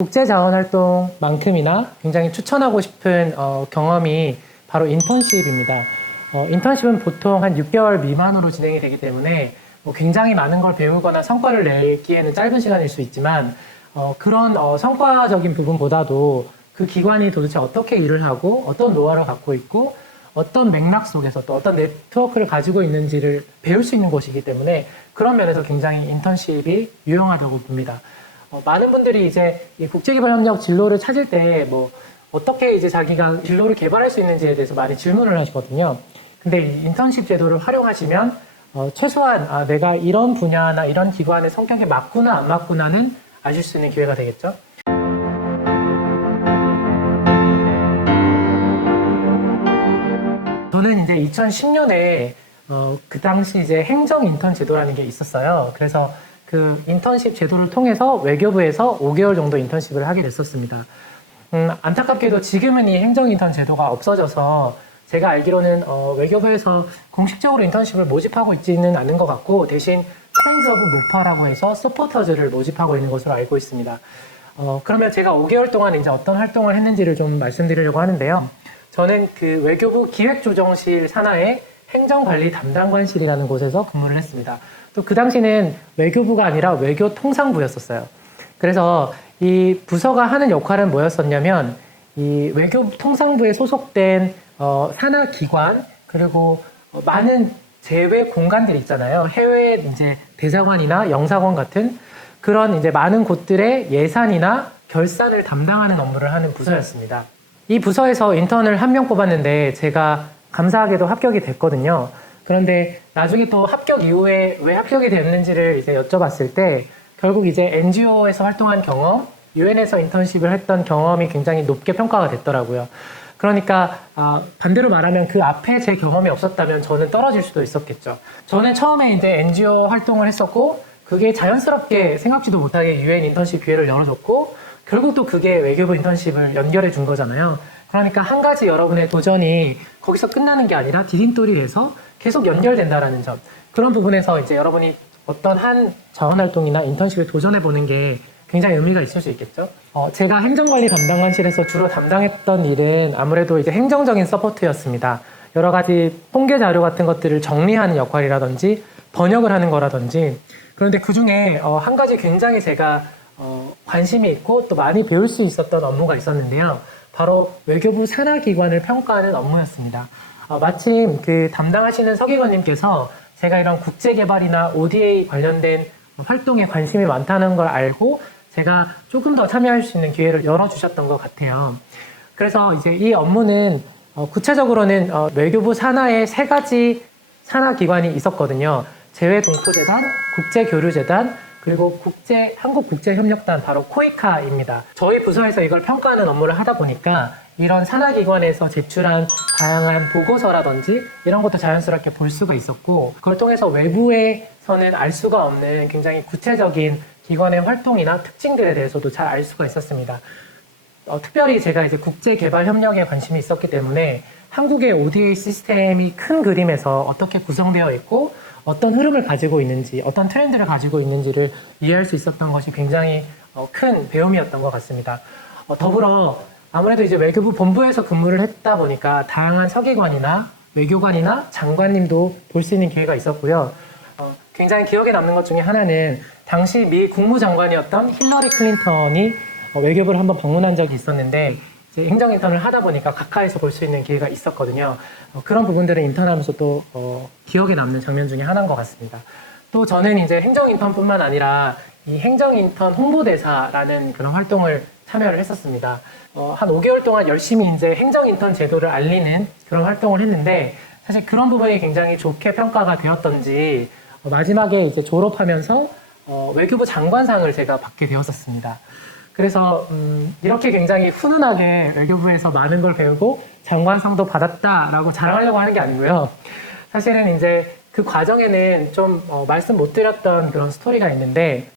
국제자원활동만큼이나 굉장히 추천하고 싶은 경험이 바로 인턴십입니다. 인턴십은 보통 한 6개월 미만으로 진행이 되기 때문에 굉장히 많은 걸 배우거나 성과를 내기에는 짧은 시간일 수 있지만 그런 성과적인 부분보다도 그 기관이 도대체 어떻게 일을 하고 어떤 노하우를 갖고 있고 어떤 맥락 속에서 또 어떤 네트워크를 가지고 있는지를 배울 수 있는 곳이기 때문에 그런 면에서 굉장히 인턴십이 유용하다고 봅니다. 많은 분들이 이제 이 국제개발협력 진로를 찾을 때 어떻게 이제 자기가 진로를 개발할 수 있는지에 대해서 많이 질문을 하시거든요. 근데 이 인턴십 제도를 활용하시면 최소한 내가 이런 분야나 이런 기관의 성격에 맞구나 안 맞구나는 아실 수 있는 기회가 되겠죠. 저는 이제 2010년에 그 당시 이제 행정 인턴 제도라는 게 있었어요. 그래서 그 인턴십 제도를 통해서 외교부에서 5개월 정도 인턴십을 하게 됐었습니다. 안타깝게도 지금은 이 행정 인턴 제도가 없어져서 제가 알기로는 외교부에서 공식적으로 인턴십을 모집하고 있지는 않은 것 같고 대신 프렌즈 오브 모파라고 해서 서포터즈를 모집하고 있는 것으로 알고 있습니다. 그러면 제가 5개월 동안 이제 어떤 활동을 했는지를 좀 말씀드리려고 하는데요. 저는 그 외교부 기획조정실 산하의 행정관리 담당관실이라는 곳에서 근무를 했습니다. 또 그 당시는 외교부가 아니라 외교통상부였었어요. 그래서 이 부서가 하는 역할은 뭐였었냐면 이 외교통상부에 소속된 산하 기관 그리고 많은 제외 공간들이 있잖아요. 해외 이제 대사관이나 영사관 같은 그런 이제 많은 곳들의 예산이나 결산을 담당하는 업무를 하는 부서였습니다. 이 부서에서 인턴을 한 명 뽑았는데 제가 감사하게도 합격이 됐거든요. 그런데 나중에 또 합격 이후에 왜 합격이 됐는지를 이제 여쭤봤을 때 결국 이제 NGO에서 활동한 경험, UN에서 인턴십을 했던 경험이 굉장히 높게 평가가 됐더라고요. 그러니까 반대로 말하면 그 앞에 제 경험이 없었다면 저는 떨어질 수도 있었겠죠. 저는 처음에 이제 NGO 활동을 했었고 그게 자연스럽게 생각지도 못하게 UN 인턴십 기회를 열어줬고 결국 또 그게 외교부 인턴십을 연결해 준 거잖아요. 그러니까 한 가지 여러분의 도전이 거기서 끝나는 게 아니라 디딤돌이 돼서 계속 연결된다라는 점. 그런 부분에서 이제 여러분이 어떤 한 자원활동이나 인턴십에 도전해 보는 게 굉장히 의미가 있을 수 있겠죠. 제가 행정관리 담당관실에서 주로 담당했던 일은 아무래도 이제 행정적인 서포트였습니다. 여러 가지 통계 자료 같은 것들을 정리하는 역할이라든지 번역을 하는 거라든지 그런데 그 중에 한 가지 굉장히 제가 관심이 있고 또 많이 배울 수 있었던 업무가 있었는데요. 바로 외교부 산하기관을 평가하는 업무였습니다. 마침 그 담당하시는 서기관님께서 제가 이런 국제개발이나 ODA 관련된 활동에 관심이 많다는 걸 알고 제가 조금 더 참여할 수 있는 기회를 열어주셨던 것 같아요. 그래서 이제 이 업무는 구체적으로는 외교부 산하에 3가지 산하기관이 있었거든요. 재외동포재단, 국제교류재단, 그리고 한국국제협력단 바로 코이카입니다. 저희 부서에서 이걸 평가하는 업무를 하다 보니까 이런 산하기관에서 제출한 다양한 보고서라든지 이런 것도 자연스럽게 볼 수가 있었고 그걸 통해서 외부에서는 알 수가 없는 굉장히 구체적인 기관의 활동이나 특징들에 대해서도 잘 알 수가 있었습니다. 특별히 제가 이제 국제개발협력에 관심이 있었기 때문에 한국의 ODA 시스템이 큰 그림에서 어떻게 구성되어 있고 어떤 흐름을 가지고 있는지, 어떤 트렌드를 가지고 있는지를 이해할 수 있었던 것이 굉장히 큰 배움이었던 것 같습니다. 더불어 아무래도 이제 외교부 본부에서 근무를 했다 보니까 다양한 서기관이나 외교관이나 장관님도 볼 수 있는 기회가 있었고요. 굉장히 기억에 남는 것 중에 하나는 당시 미 국무장관이었던 힐러리 클린턴이 외교부를 한번 방문한 적이 있었는데 이제 행정 인턴을 하다 보니까 가까이서 볼 수 있는 기회가 있었거든요. 그런 부분들을 인턴하면서 또 기억에 남는 장면 중에 하나인 것 같습니다. 또 저는 이제 행정 인턴뿐만 아니라 이 행정 인턴 홍보대사라는 그런 활동을 참여를 했었습니다. 한 5개월 동안 열심히 이제 행정 인턴 제도를 알리는 그런 활동을 했는데 사실 그런 부분이 굉장히 좋게 평가가 되었던지 마지막에 이제 졸업하면서 외교부 장관상을 제가 받게 되었었습니다. 그래서 이렇게 굉장히 훈훈하게 외교부에서 많은 걸 배우고 장관상도 받았다라고 자랑하려고 하는 게 아니고요. 사실은 이제 그 과정에는 좀 말씀 못 드렸던 그런 스토리가 있는데